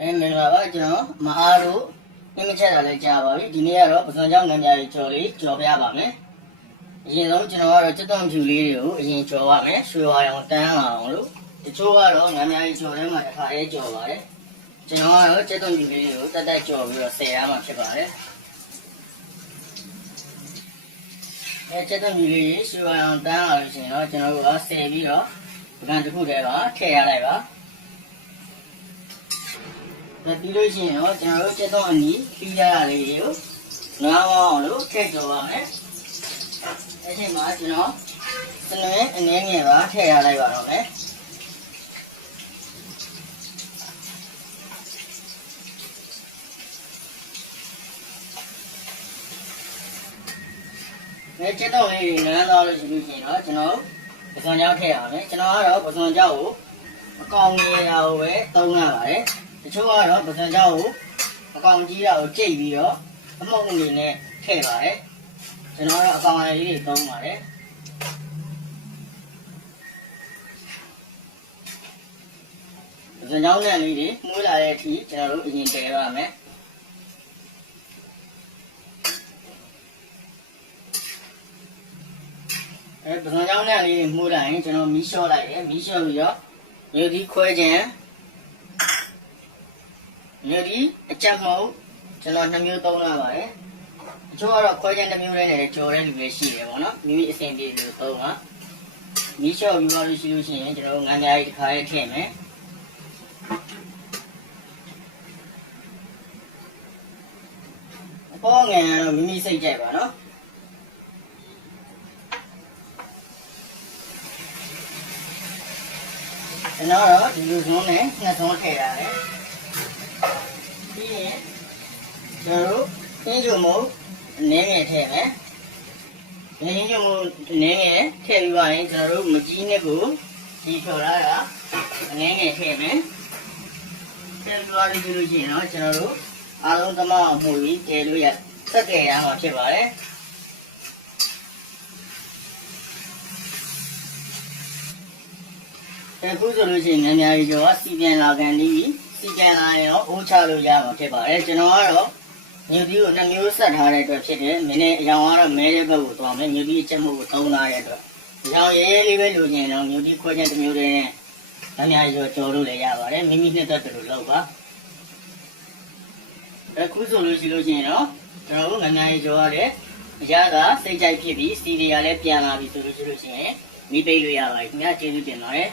အဲမင်္ဂလာပါကျွန်တော်မအားလို့ပြင်းမချက်တာလည်းကြားပါပြီဒီနေ့ကတော့ပစွန်ကြောင့်ငံပြားကြီးကြော်လေးကြော်ပြပါမယ်အရင်ဆုံးကျွန်တော်ကတော့စက်သွန်ဖြူလေးတွေကိုအရင်ကြော်ပါမယ်ရွှေဝါရောင်တန်းလာအောင်လို့တချို့ကတော့ငံပြားကြီးကြော်ထဲမှာတစ်ခါလေးကြော်ပါတယ်ကျွန်တော်ကတော့စက်သွန်ဖြူလေးတွေကိုတက်တက်ကြော်ပြီးတော့ဆယ်ရမှာဖြစ်ပါတယ်အဲစက်သွန်ဖြူလေးရွှေဝါရောင်တန်းလာလို့ရှိရင်တော့ကျွန်တော်တို့ကဆယ်ပြီးတော့ပကံတစ်ခုတည်းပါထည့်ရလိုက်ပါဒါ ပြီးလို့ရှိရင်တော့ကျွန်တော်တို့ချက်တော့အနီးပြီးရတာလေးကိုနားအောင်လို့ထည့်ကြောပါမယ်။အဲ့ဒီမှာကျွန်တော်စနွေးအနည်းငယ်ပါထည့်ရလိုက်ပါတော့မယ်။ဒီချက်တော့လေးနန်းသွားလို့ရှိလို့ရှိရင်တော့ကျွန်တော်ပစွန်ကြောက်ထည့်ရအောင်မယ်။ကျွန်တော်ကတော့ပစွန်ကြောက်ကိုအကောင်ငယ်ရာကိုပဲသုံးရပါတယ်။ တချို့ကတော့ပစံကြောက်ကိုအကောင်ကြီးတာကိုကြိတ်ပြီးတော့အမုတ်အနေနဲ့ထည့်ပါတယ်ကျွန်တော်ကတော့အကောင်လေးတွေသုံးပါတယ်ပစံကြောက်နဲ့လေးတွေမှုလာတဲ့အထိကျွန်တော်တို့အရင်တည်ရမယ်အဲပစံကြောက်နဲ့လေးတွေမှုလာရင်ကျွန်တော်မီးလျှော့လိုက်တယ်မီးလျှော့ပြီးတော့ရုပ်ဒီခွဲခြင်း မြို့ဒီအချက်မဟုတ်ကျွန်တော်နှမျိုးသုံးလာပါတယ်အချို့ကတော့ခွဲချမ်းတစ်မျိုးလေးနဲ့ကြော်တဲ့လူတွေရှိတယ်ပေါ့နော်မိမိအဆင်ပြေလို့သုံးပါမီးလျှော့ပြီးပါလို့ရှိလို့ရှိရင်ကျွန်တော်ငန်းကြားကြီးတစ်ခါလေးထည့်မယ်အပေါ်ငယ်ကတော့မိမိစိတ်ကြိုက်ပါနော်ကျွန်တော်တော့ဒီလိုဇုံးနဲ့နှစ်ဇုံးထည့်ရတယ် ပြီးရင် ကျွန်တော်တို့အင်းကျုံမို့နည်းငယ်ထည့်မယ်။နည်းကျုံမို့နည်းငယ်ထည့်ပြီးပါရင်ကျွန်တော်တို့မကြီးနဲ့ကိုဒီဖြော်လာတာအနည်းငယ်ထည့်မယ်။ထည့်ပြီးသွားပြီလို့ရှိရင်တော့ကျွန်တော်တို့အားလုံးသမအောင်မှုပြီးတည်လို့ရစက်ကယ်ရမှာဖြစ်ပါတယ်။အခုဆိုလို့ရှိရင်အများကြီးကျော်ကစီပြန်လာကန်ပြီးစီပြန်လာရင်တော့အိုးချလို့ရမှာဖြစ်ပါတယ်ကျွန်တော်ကတော့ မြူတီကိုနှစ်မျိုးဆက်ထားတဲ့အတွက်ဖြစ်တယ်မင်းနဲ့အရောင်ကတော့မဲတဲ့ဘက်ကိုသွားမယ်မြူတီအချက်မှုကိုသုံးလာတဲ့အတွက်အရောင်ရဲရဲလေးပဲလိုချင်တော့မြူတီခွဲချက်တစ်မျိုးတည်းနဲ့အများကြီးကျော်လို့လည်းရပါတယ်မိမိနှစ်သက်တယ်လို့လုပ်ပါအခုဆိုလို့ရှိလို့ရှိရင်တော့ကျွန်တော်တို့ငငယ်ကျော်ရတဲ့အရာကစိတ်ကြိုက်ဖြစ်ပြီးစီရီယာလည်းပြန်လာပြီဆိုလို့ရှိလို့ရှိရင်မိပိတ်လို့ရပါတယ်ခင်ဗျာကျေးဇူးတင်ပါတယ်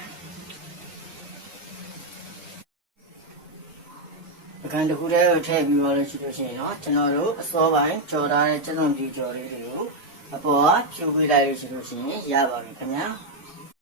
ပကံတစ်ခုတည်းကိုထည့်ပြီးတော့လို့ရှိလို့ရှိရင်တော့ကျွန်တော်တို့အစောပိုင်းကြော်ထားတဲ့ကျက်သွန်ပြူကြော်လေးတွေကိုအပေါ်ကဖြူပေးလိုက်လို့ရှိလို့ရှိရင်ရပါပြီခင်ဗျာ။